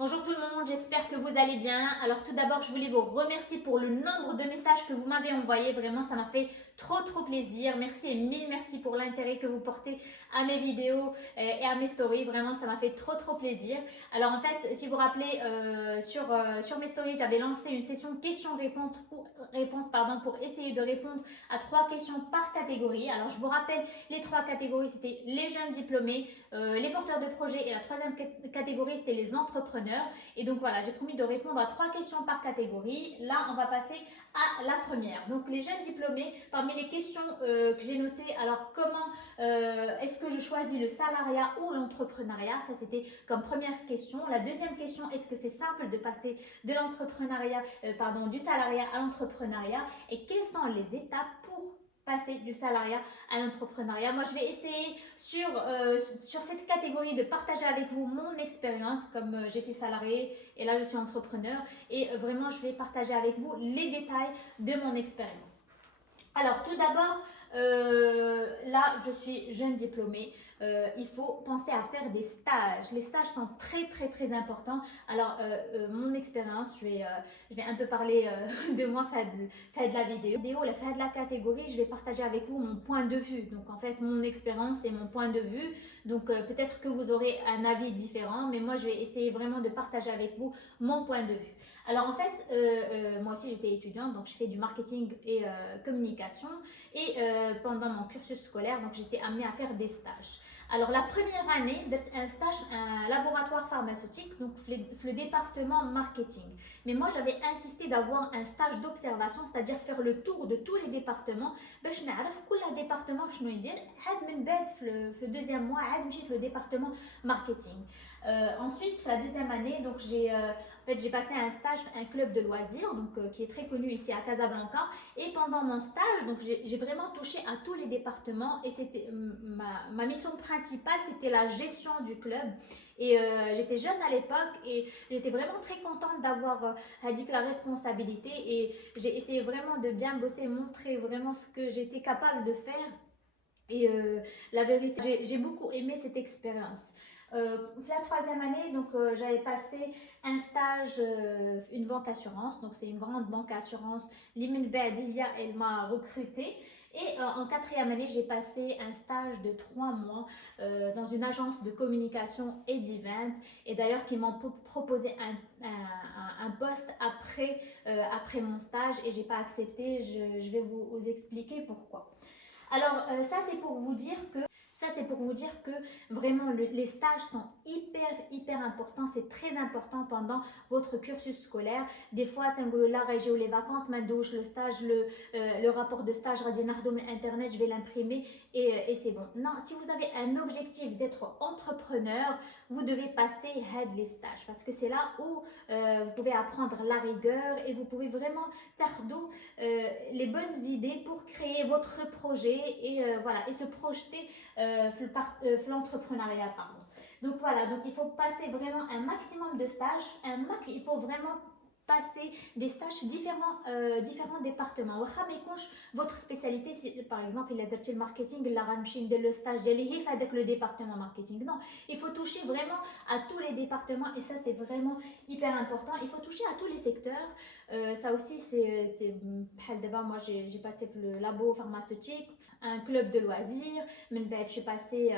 Bonjour tout le monde, j'espère que vous allez bien. Alors tout d'abord, je voulais vous remercier pour le nombre de messages que vous m'avez envoyés. Vraiment, ça m'a fait trop plaisir. Merci et mille merci pour l'intérêt que vous portez à mes vidéos et à mes stories. Vraiment, ça m'a fait trop plaisir. Alors en fait, si vous vous rappelez, sur mes stories, j'avais lancé une session questions-réponses pour essayer de répondre à 3 questions par catégorie. Alors je vous rappelle, les 3 catégories, c'était les jeunes diplômés, les porteurs de projets et la troisième catégorie, c'était les entrepreneurs. Et donc voilà, j'ai promis de répondre à 3 questions par catégorie. Là, on va passer à la première. Donc les jeunes diplômés, parmi les questions que j'ai notées, alors comment est-ce que je choisis le salariat ou l'entrepreneuriat? Ça, c'était comme première question. La deuxième question, est-ce que c'est simple de passer de du salariat à l'entrepreneuriat? Et quelles sont les étapes pour passer du salariat à l'entrepreneuriat? Moi, je vais essayer sur cette catégorie de partager avec vous mon expérience, comme j'étais salariée et là je suis entrepreneur, et vraiment je vais partager avec vous les détails de mon expérience. Alors tout d'abord, là je suis jeune diplômée, il faut penser à faire des stages. Les stages sont très importants. Alors mon expérience, je vais un peu parler de moi, faire de la vidéo, faire de la catégorie, je vais partager avec vous mon point de vue. Donc en fait mon expérience et mon point de vue. Donc peut-être que vous aurez un avis différent, mais moi je vais essayer vraiment de partager avec vous mon point de vue. Alors en fait, moi aussi j'étais étudiante, donc je fais du marketing et communication. Et pendant mon cursus scolaire, donc j'étais amenée à faire des stages. Alors la première année, un stage, un laboratoire pharmaceutique, donc le département marketing. Mais moi j'avais insisté d'avoir un stage d'observation, c'est-à-dire faire le tour de tous les départements باش نعرف كل département شنو يدير. عاد من بعد في le deuxième mois عاد مشيت le département marketing. Ensuite, la deuxième année, donc j'ai passé un stage, un club de loisirs, donc qui est très connu ici à Casablanca. Et pendant mon stage, donc j'ai vraiment touché à tous les départements. Et c'était ma mission principale, c'était la gestion du club. Et j'étais jeune à l'époque et j'étais vraiment très contente d'avoir dit que la responsabilité. Et j'ai essayé vraiment de bien bosser, montrer vraiment ce que j'étais capable de faire. Et la vérité, j'ai beaucoup aimé cette expérience. La troisième année, donc j'avais passé un stage, une banque assurance, donc c'est une grande banque assurance. Limin Baadia, elle m'a recrutée. Et en quatrième année, j'ai passé un stage de 3 mois dans une agence de communication et d'event. Et d'ailleurs, qui m'ont proposé un poste après mon stage et j'ai pas accepté. Je vais vous expliquer pourquoi. Alors, ça c'est pour vous dire que vraiment les stages sont hyper importants, c'est très important pendant votre cursus scolaire. Des fois, là, les vacances, le stage, le rapport de stage, internet, je vais l'imprimer et c'est bon. Non, si vous avez un objectif d'être entrepreneur, vous devez passer les stages parce que c'est là où vous pouvez apprendre la rigueur et vous pouvez vraiment tardo les bonnes idées pour créer votre projet et voilà et se projeter l'entrepreneuriat, pardon. Donc voilà, donc il faut passer vraiment un maximum de stages, il faut vraiment passer des stages différents départements. Votre spécialité, si, par exemple, il a dit le marketing, il a le stage avec le département marketing. Non, il faut toucher vraiment à tous les départements et ça c'est vraiment hyper important. Il faut toucher à tous les secteurs. Ça aussi c'est d'abord moi j'ai passé le labo pharmaceutique, un club de loisirs, je suis passée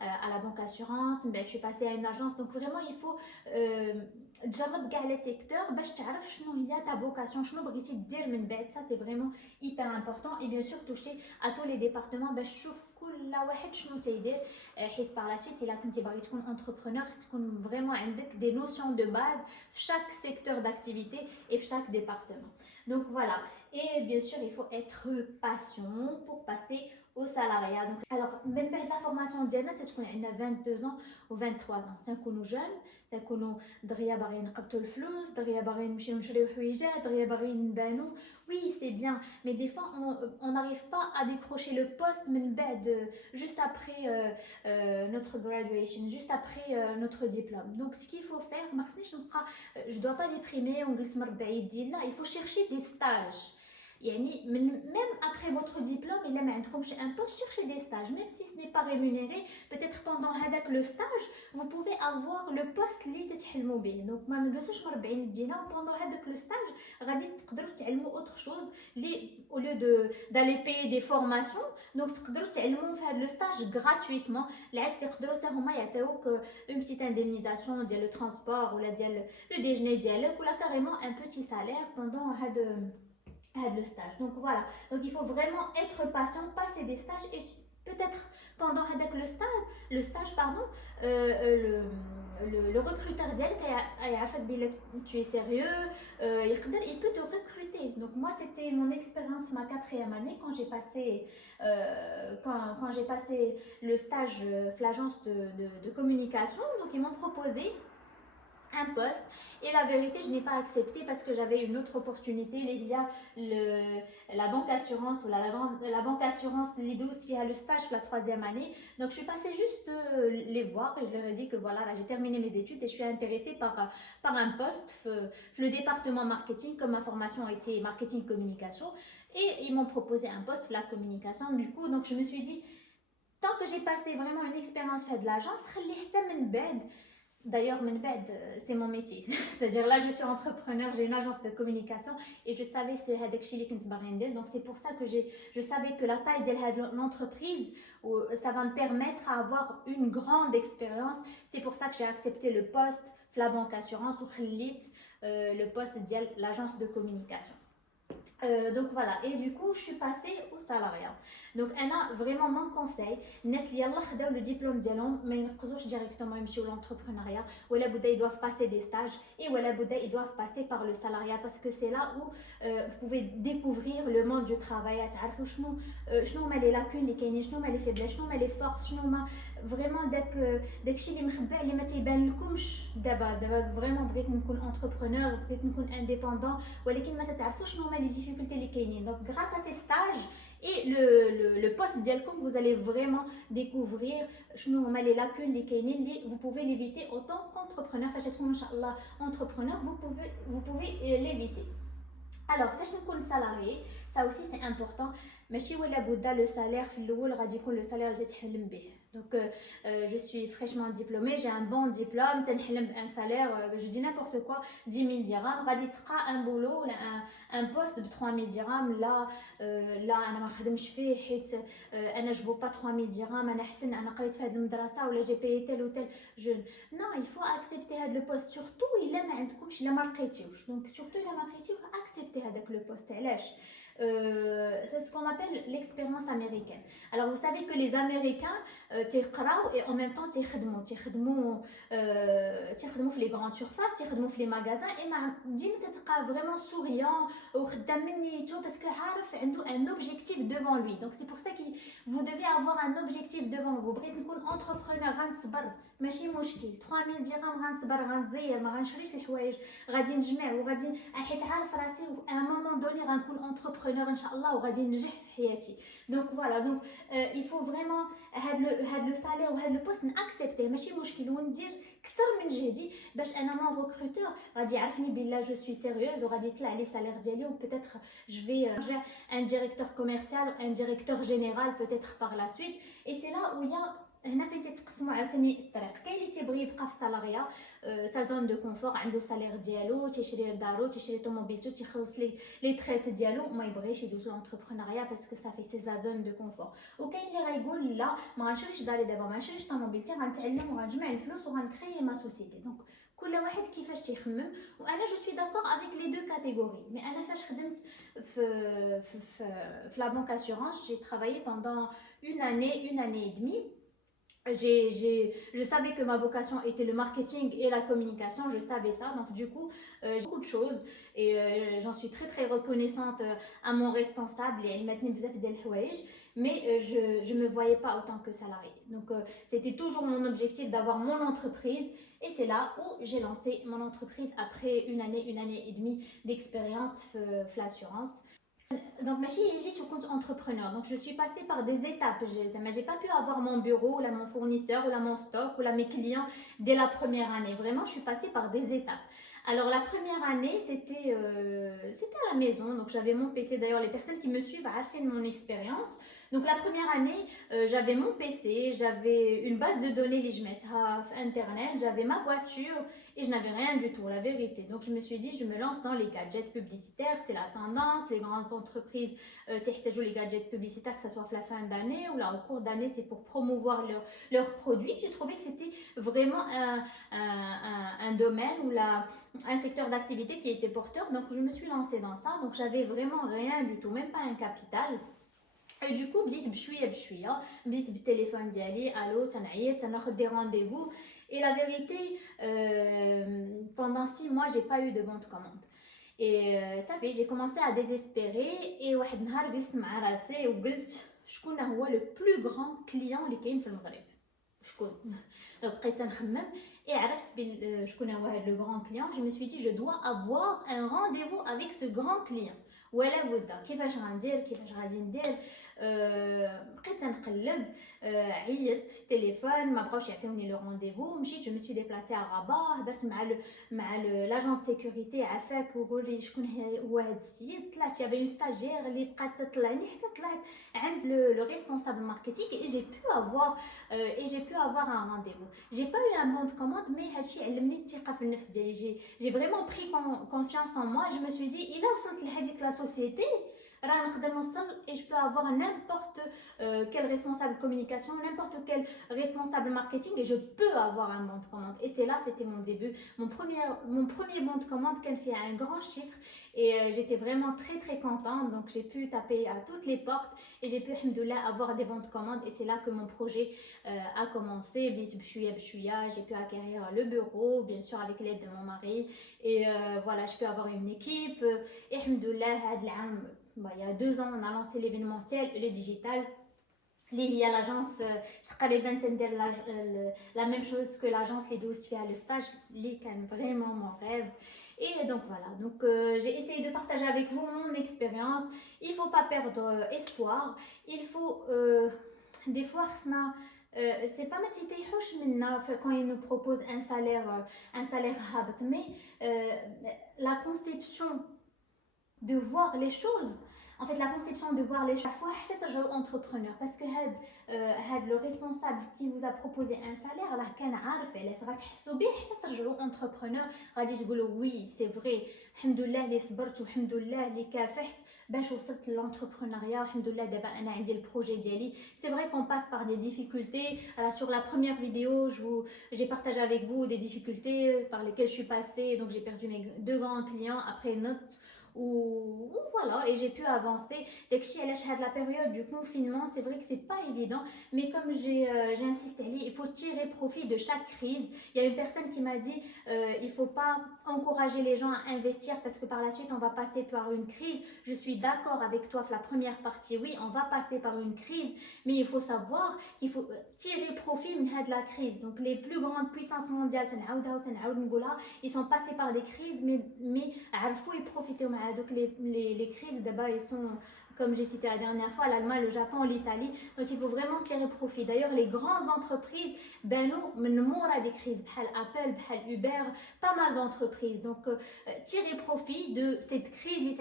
à la banque assurance, je suis passée à une agence. Donc vraiment il faut تجرب كاع les secteurs باش تعرف شنو هي ta vocation, شنو بغيتي دير من بعد. Ça c'est vraiment hyper important. Et bien sûr toucher à tous les départements باش تشوف كل واحد شنو تيدير. حيت par la suite الا كنتي باغي تكون entrepreneur خص تكون vraiment عندك des notions de base في chaque secteur d'activité et في chaque département. Donc voilà. Et bien sûr il faut être patient pour passer au salariat. Donc, alors, même بعد la formation ديالنا تتكون عندنا 22 ans ou 23 ans. تنكونوا jeunes, تنكونوا دغيا باغيين نقبطوا الفلوس, دغيا باغيين نمشيو نشريو حويجات, دغيا باغيين نبانو. Oui, c'est bien, mais des fois on n'arrive pas à décrocher le poste من بعد juste après notre graduation, juste après notre diplôme. Donc ce qu'il faut faire, je ne dois pas déprimer, il faut chercher des stages. Même après votre diplôme, il a comme un poste, chercher des stages, même si ce n'est pas rémunéré. Peut-être pendant le stage, vous pouvez avoir le poste اللي تتحلموا به. Donc ما نجلسوش 40 دينا pendant le stage غادي تقدروا تعلموا autre chose au lieu d'aller payer des formations. Donc تقدروا تعلموا في هذا le stage gratuitement. العكس يقدروا حتى هما يعطيوك une petite indemnisation ديال le transport ولا ديال le déjeuner ديالك ولا carrément un petit salaire pendant le stage. Donc voilà, donc il faut vraiment être patient, passer des stages et peut-être pendant le stage pardon, le recruteur ديالك يعرفك بلي tu es sérieux, il peut te recruter. Donc moi c'était mon expérience ma 4e année quand j'ai passé quand j'ai passé le stage l'agence de communication. Donc ils m'ont proposé un poste et la vérité je n'ai pas accepté parce que j'avais une autre opportunité. Il y a la banque assurance ou la banque assurance l'IDOS qui a le stage la 3e année. Donc je suis passée juste les voir et je leur ai dit que voilà, là j'ai terminé mes études et je suis intéressée par un poste le département marketing, comme ma formation a été marketing communication, et ils m'ont proposé un poste la communication. Du coup donc je me suis dit, tant que j'ai passé vraiment une expérience de l'agence, d'ailleurs, c'est mon métier. C'est-à-dire là, je suis entrepreneur, j'ai une agence de communication et je savais c'est donc c'est pour ça que je savais que la taille de l'entreprise, ça va me permettre à avoir une grande expérience. C'est pour ça que j'ai accepté le poste de la banque assurance ou le poste de l'agence de communication. Donc voilà, et du coup je suis passée au salariat. Donc vraiment mon conseil, الناس اللي يلاه خداو le diplôme ديالهم ما ينقزوش directement يمشيو l'entrepreneuriat, ولا بدا ils doivent passer des stages et ولا بدا ils doivent passer par le salariat parce que c'est là où vous pouvez découvrir le monde du travail. تعرفوا شنو هما les lacunes اللي كاينين, شنو هما les faiblesses, شنو هما les forces, شنو هما vraiment داكشي اللي مخبى اللي ما تيبان لكمش. دابا فريمون بغيت نكون entrepreneur, بغيت نكون indépendant, ولكن ما تعرفوش شنو هما les difficultés اللي كاينين. Donc grâce à ces stages et le poste ديالكم, vous allez vraiment découvrir شنو هما les lacunes اللي كاينين اللي vous pouvez l'éviter en tant qu'entrepreneur. فاش تكونوا ان شاء الله entrepreneur, vous pouvez l'éviter. Alors فاش نكون salarié, ça aussi c'est important. ماشي ولا بودا le salaire في الاول غادي يكون le salaire اللي تحلم به. Donc je suis fraîchement diplômée, j'ai un bon diplôme, un salaire, je dis n'importe quoi, 10 000 dirhams, غادي تلقى un boulot, un poste de 3 000 dirhams. là انا ما خدمش فيه حيت انا جو با 3 000 dirhams, انا حسن انا قريت في هذه المدرسه ولا جي بايي تيل وتيل جون. non, il faut accepter هذا le poste, surtout الا ما عندكمش, الا ما لقيتيوش. donc surtout الا ما لقيتيوه accepter هذاك le poste. علاش c'est ce qu'on appelle l'expérience américaine. Alors vous savez que les Américains تيقراو et en même temps تيخدموا في les grandes surfaces, تيخدموا في les magasins et ديما تتلقى vraiment souriant وخدام من نيتو parce que عارف عنده un objectif devant lui. Donc c'est pour ça que vous devez avoir un objectif devant vous. بغيت نكون entrepreneur, غنصبر ماشي مشكل, 3000 درهم غنصبر, غنزير, ما غنشريش الحوايج, غادي نجمع وغادي حيت عارف راسي à un moment donné غنكون entrepreneur ان شاء الله وغادي ننجح في حياتي. Donc voilà, donc il faut vraiment هاد لو سالير وهاد لو بوست ناكسبتيه ماشي مشكل, وندير اكثر من جهدي باش انا مون ريكروتور غادي يعرفني بلا جو سوي سيريوز وغادي يطلع لي سالير ديالي, و peut-être je vais un directeur commercial, un directeur général peut-être par la suite. Et c'est là où il y a هنا فين تيتقسموا عاوتاني الطريق. كاين اللي تيبغي يبقى في السالاريا, سا زون دو كونفور, عنده سالير ديالو, تيشري دارو, تيشري طوموبيلتو, تيخلص لي تريت ديالو, ما يبغيش يدوز لونتربرونيا باسكو صافي سي سا زون دو كونفور. وكاين اللي غايقول لا, ما غنشريش داري دابا, ما غنشريش طوموبيلتي, غنتعلم وغنجمع الفلوس وغنكريي ما سوسيتي. دونك كل واحد كيفاش تيخمم, وانا جو سوي داكور افيك لي دو كاتيجوري. مي انا فاش خدمت في لا بانك اسيورانس, جي travaillé pendant une année et demie. Je savais que ma vocation était le marketing et la communication, je savais ça. Donc du coup, j'ai beaucoup de choses et j'en suis très très reconnaissante à mon responsable et elle m'a tenu bzaf ديال الحوايج, mais je me voyais pas autant que salarié. Donc c'était toujours mon objectif d'avoir mon entreprise, et c'est là où j'ai lancé mon entreprise après une année et demie d'expérience l'assurance. Donc, j'ai tout compte entrepreneur. Donc, je suis passée par des étapes. J'ai pas pu avoir mon bureau, ou là, mon fournisseur, ou là, mon stock, ou là, mes clients dès la première année. Vraiment, je suis passée par des étapes. Alors, la première année, c'était à la maison. Donc, j'avais mon PC. D'ailleurs, les personnes qui me suivent ont fait mon expérience. Donc, la première année, j'avais mon PC, j'avais une base de données que je mettais sur Internet, j'avais ma voiture et je n'avais rien du tout, la vérité. Donc, je me suis dit, je me lance dans les gadgets publicitaires, c'est la tendance, les grandes entreprises jouent les gadgets publicitaires, que ce soit à la fin d'année ou là, au cours d'année, c'est pour promouvoir leurs produits. J'ai trouvé que c'était vraiment un domaine ou un secteur d'activité qui était porteur. Donc, je me suis lancée dans ça. Donc, j'avais vraiment rien du tout, même pas un capital. Et du coup, بديت بشويه بشويه بديت بالتليفون ديالي الو تنعيط تناخذ des rendez-vous et la vérité pendant 6 mois j'ai pas eu de bon de commande et ça fait j'ai commencé à désespérer et واحد النهار جلست مع راسي وقلت شكون هو le plus grand client اللي كاين في المغرب شكون دونك بقيت تنخمم et عرفت شكون هو هذا le grand client je me suis dit je dois avoir un rendez-vous avec ce grand client ولا بد كيفاش غندير كيفاش غادي ندير بقيت تنقلب عيطت في التليفون ما بقاوش يعطيوني لو رونديفو مشيت جو مسوي ديبلاسي على راباه هضرت مع لاجون سيكوريتي عافاك وقول لي شكون هو هذا السيد طلعت يابي اون ستاجير اللي بقات تطلعني حتى طلعت عند لو ريسبونسابل ماركتينغ اي جي بو افوار ان رونديفو جي با eu un bon de commande mais هادشي علمني الثقه في النفس ديالي j'ai vraiment pris confiance en moi je me suis dit الا وصلت لهاديك لا سوسيتي راه نقدر نوصل et je peux avoir n'importe quel responsable communication, n'importe quel responsable marketing et je peux avoir un bon de commande. Et c'est là, c'était mon début. Mon premier bon de commande qui a fait un grand chiffre et j'étais vraiment très très contente. Donc j'ai pu taper à toutes les portes et j'ai pu, alhamdoulilah, avoir des bons de commande et c'est là que mon projet a commencé. J'ai pu acquérir le bureau, bien sûr avec l'aide de mon mari et voilà, je peux avoir une équipe et alhamdoulilah, il y a 2 ans, on a lancé l'événementiel, le digital. Il y a l'agence, la même chose que l'agence les deux fait le stage, c'est vraiment mon rêve. Et donc voilà, donc j'ai essayé de partager avec vous mon expérience. Il ne faut pas perdre espoir. Il faut des fois, c'est pas quand ils nous proposent un salaire habit, mais la conception de voir les choses en fait la conception de voir les choses à fois c'est entrepreneur parce que le responsable qui vous a proposé un salaire راه كان عارف علاش غتحسوا به حتى ترجعوا entrepreneur غادي تقولوا oui c'est vrai الحمد لله اللي صبرت والحمد لله اللي كافحت باش وصلت للentrepreneuriat والحمد لله دابا انا عندي البروجي ديالي c'est vrai qu'on passe par des difficultés sur la première vidéo j'ai partagé avec vous des difficultés par lesquelles je suis passée donc j'ai perdu mes 2 grands clients après une autre ou voilà et j'ai pu avancer dès que je suis à la période du confinement c'est vrai que c'est pas évident mais comme j'ai insisté il faut tirer profit de chaque crise il y a une personne qui m'a dit il faut pas encourager les gens à investir parce que par la suite on va passer par une crise je suis d'accord avec toi la première partie oui on va passer par une crise mais il faut savoir qu'il faut tirer profit de la crise donc les plus grandes puissances mondiales ils sont passés par des crises mais il faut y profiter donc les crises d'abord ils sont comme j'ai cité la dernière fois l'Allemagne, le Japon, l'Italie donc il faut vraiment tirer profit d'ailleurs les grandes entreprises des crises بحال Apple, بحال Uber pas mal d'entreprises donc tirez profit de cette crise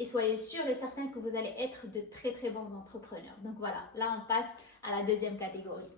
et soyez sûrs et certains que vous allez être de très très bons entrepreneurs donc voilà là on passe à la deuxième catégorie.